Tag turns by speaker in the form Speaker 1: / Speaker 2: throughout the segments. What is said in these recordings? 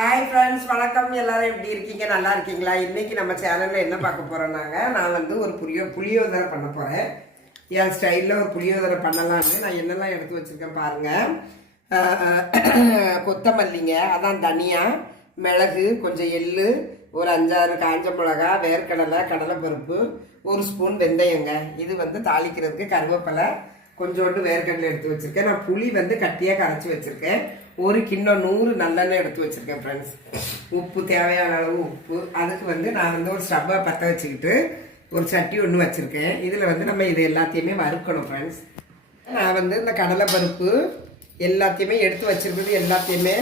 Speaker 1: Hi friends வணக்கம் எல்லாரும் எப்படி இருக்கீங்க நல்லா இருக்கீங்களா இன்னைக்கு நம்ம சேனலில் என்ன பார்க்க போகிறோம்னாங்க நான் வந்து ஒரு புளியோ புளியோதரை பண்ண போகிறேன் என் ஸ்டைலில் ஒரு புளியோதரை பண்ணலான்னு நான் என்னெல்லாம் எடுத்து வச்சுருக்கேன் பாருங்கள் கொத்தமல்லிங்க அதான் தனியா மிளகு கொஞ்சம் எள் ஒரு அஞ்சாறு காஞ்ச மிளகா வேர்க்கடலை கடலைப்பருப்பு ஒரு ஸ்பூன் வெந்தயங்க இது வந்து தாளிக்கிறதுக்கு கருவேப்பிலை கொஞ்சோண்டு வேர்க்கடலை எடுத்து வச்சுருக்கேன் நான் புளி வந்து கட்டியாக கரைச்சி வச்சுருக்கேன் ஒரு கிண்ணம் நூறு நல்லெண்ணெய் எடுத்து வச்சுருக்கேன் ஃப்ரெண்ட்ஸ் உப்பு தேவையான அளவு உப்பு அதுக்கு வந்து நான் வந்து ஒரு ஸ்டவ்வை பற்ற வச்சுக்கிட்டு ஒரு சட்டி ஒன்று வச்சுருக்கேன் இதில் வந்து நம்ம இது எல்லாத்தையுமே வறுக்கணும் ஃப்ரெண்ட்ஸ் நான் வந்து இந்த கடலை பருப்பு எல்லாத்தையுமே எடுத்து வச்சிருக்கிறது எல்லாத்தையுமே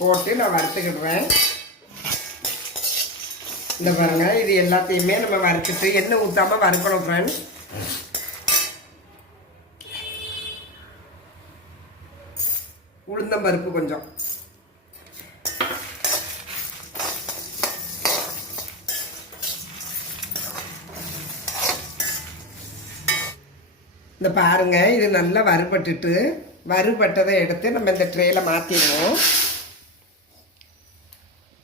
Speaker 1: போட்டு நான் வறுத்துக்கிடுவேன் இந்த பாருங்கள் இது எல்லாத்தையுமே நம்ம வறுத்துட்டு எண்ணெய் ஊற்றாமல் வறுக்கணும் ஃப்ரெண்ட்ஸ் உளுந்தம் பருப்பு கொஞ்சம் இந்த பாருங்கள் இது நல்லா வறுபட்டுட்டு வறுபட்டதை எடுத்து நம்ம இந்த ட்ரேயில் மாற்றிடுவோம்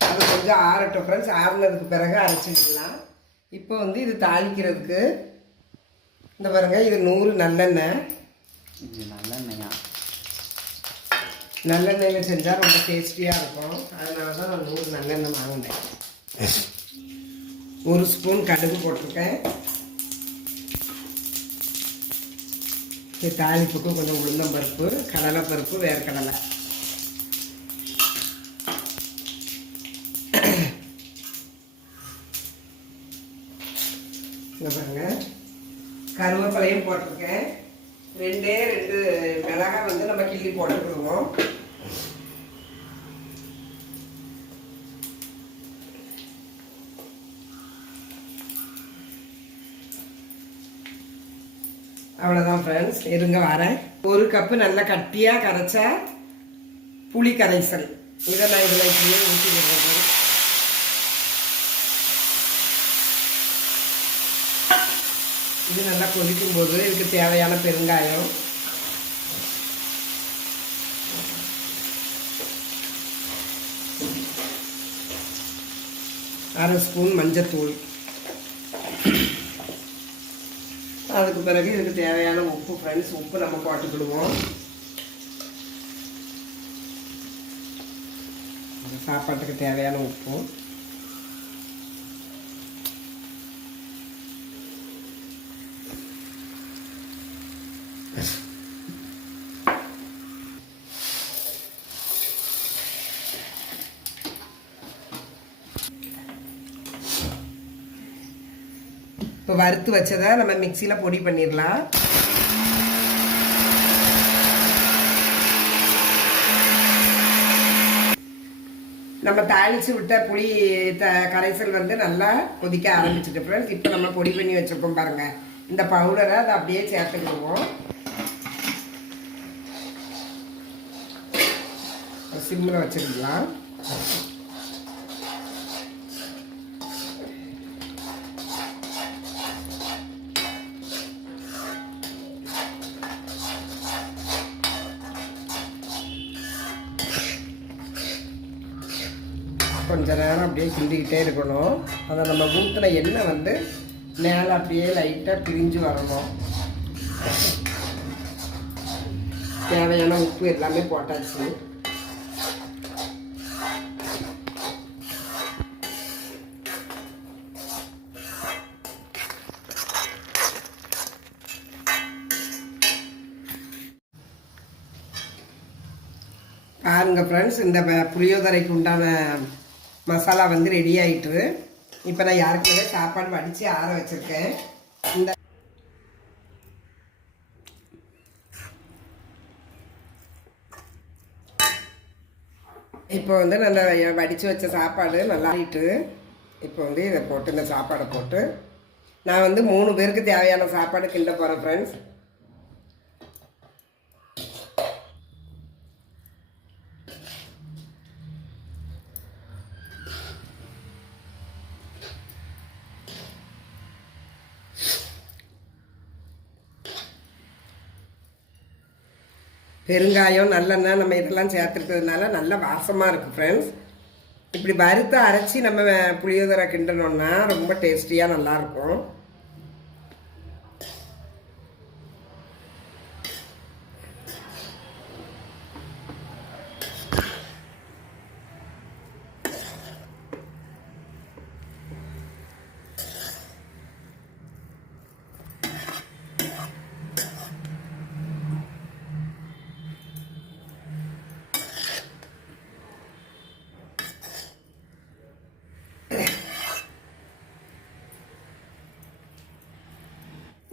Speaker 1: அது கொஞ்சம் ஆரட்டும் ஃப்ரெண்ட்ஸ் ஆறுனதுக்கு பிறகு அரைச்சிக்கலாம் இப்போ வந்து இது தாளிக்கிறதுக்கு இந்த பாருங்கள் இது நூறு நல்லெண்ணெய் நல்லெண்ணெயா நல்லெண்ணெயில் செஞ்சால் ரொம்ப டேஸ்டியாக இருக்கும் அதனால தான் நான் நூறு நல்லெண்ணெய் வாங்கினேன் ஒரு ஸ்பூன் கடுகு போட்டிருக்கேன் தாளிப்புக்கு கொஞ்சம் உளுந்தம்பருப்பு கடலைப்பருப்பு வேர்க்கடலை பாருங்க கருவேப்பிலையும் போட்டிருக்கேன் ரெண்டே நம்ம கிள்ளி போட்டுக்கிடுவோம் அவ்வளோதான் ஃப்ரெண்ட்ஸ் இருங்க வரேன் ஒரு கப்பு நல்லா கட்டியாக கரைச்ச புளி கரைசல் இதை நான் இதில் இப்படியே ஊற்றி இது நல்லா கொதிக்கும் போது இதுக்கு தேவையான பெருங்காயம் அரை ஸ்பூன் மஞ்சத்தூள் அதுக்கு பிறகு இதுக்கு தேவையான உப்பு ஃப்ரெண்ட்ஸ் உப்பு நம்ம போட்டுக்கிடுவோம் சாப்பாட்டுக்கு தேவையான உப்பு Yes. இப்போ வறுத்து வச்சதை நம்ம மிக்சியில் பொடி பண்ணிடலாம் நம்ம தாளித்து விட்ட புளி த கரைசல் வந்து நல்லா கொதிக்க ஆரம்பிச்சுட்டு ஃப்ரெண்ட்ஸ் இப்போ நம்ம பொடி பண்ணி வச்சுருக்கோம் பாருங்கள் இந்த பவுடரை அதை அப்படியே சேர்த்துக்கிடுவோம் சிம்மில் வச்சுருக்கலாம் கொஞ்ச நேரம் அப்படியே கிண்டிக்கிட்டே இருக்கணும் அதை நம்ம ஊற்றுன எண்ணெய் வந்து மேலே அப்படியே லைட்டாக பிரிஞ்சு வரணும் தேவையான உப்பு எல்லாமே போட்டாச்சு பாருங்கள் ஃப்ரெண்ட்ஸ் இந்த புளியோதரைக்கு உண்டான மசாலா வந்து ரெடி ஆகிட்டு இப்போ நான் யாருக்குமே சாப்பாடு வடித்து ஆற வச்சுருக்கேன் இந்த இப்போ வந்து நல்லா வடித்து வச்ச சாப்பாடு நல்லா ஆகிட்டு இப்போ வந்து இதை போட்டு இந்த சாப்பாடை போட்டு நான் வந்து மூணு பேருக்கு தேவையான சாப்பாடு கிண்ட போகிறேன் ஃப்ரெண்ட்ஸ் பெருங்காயம் நல்லெண்ணெய் நம்ம இதெல்லாம் சேர்த்துருக்கிறதுனால நல்ல வாசமாக இருக்குது ஃப்ரெண்ட்ஸ் இப்படி வறுத்து அரைச்சி நம்ம புளியோதரை கிண்டனோன்னா ரொம்ப டேஸ்டியாக நல்லாயிருக்கும்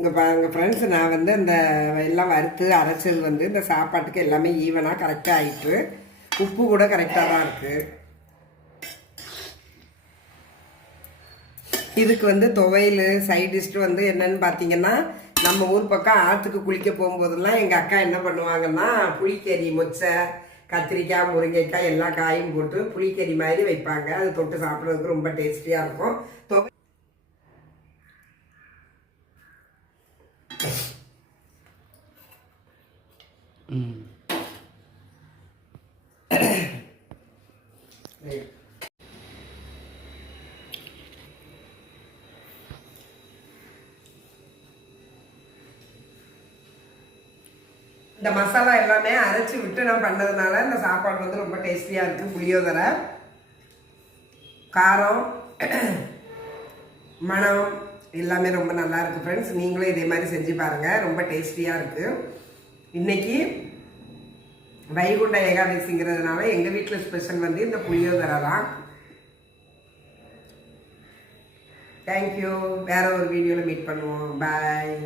Speaker 1: இங்கே எங்கள் ஃப்ரெண்ட்ஸ் நான் வந்து அந்த எல்லாம் வறுத்து அரைச்சது வந்து இந்த சாப்பாட்டுக்கு எல்லாமே ஈவனாக கரெக்டாக ஆகிட்டு உப்பு கூட கரெக்டாக தான் இருக்குது இதுக்கு வந்து துவையல் சைடிஷ்ட்டு வந்து என்னென்னு பார்த்தீங்கன்னா நம்ம ஊர் பக்கம் ஆற்றுக்கு குளிக்க போகும்போதெல்லாம் எங்கள் அக்கா என்ன பண்ணுவாங்கன்னா புளிக்கறி மொச்சை கத்திரிக்காய் முருங்கைக்காய் எல்லா காயும் போட்டு புளிக்கறி மாதிரி வைப்பாங்க அது தொட்டு சாப்பிட்றதுக்கு ரொம்ப டேஸ்டியாக இருக்கும் இந்த மசாலா எல்லாமே அரைச்சி விட்டு நான் பண்ணதுனால இந்த சாப்பாடு வந்து ரொம்ப டேஸ்டியாக இருக்குது புளியோதரை காரம் மணம் எல்லாமே ரொம்ப நல்லா இருக்குது ஃப்ரெண்ட்ஸ் நீங்களும் இதே மாதிரி செஞ்சு பாருங்கள் ரொம்ப டேஸ்டியாக இருக்குது இன்னைக்கு வைகுண்ட ஏகாதசிங்கிறதுனால எங்கள் வீட்டில் ஸ்பெஷல் வந்து இந்த புளியோதரை தான் தேங்க்யூ வேறு ஒரு வீடியோவில் மீட் பண்ணுவோம் பாய்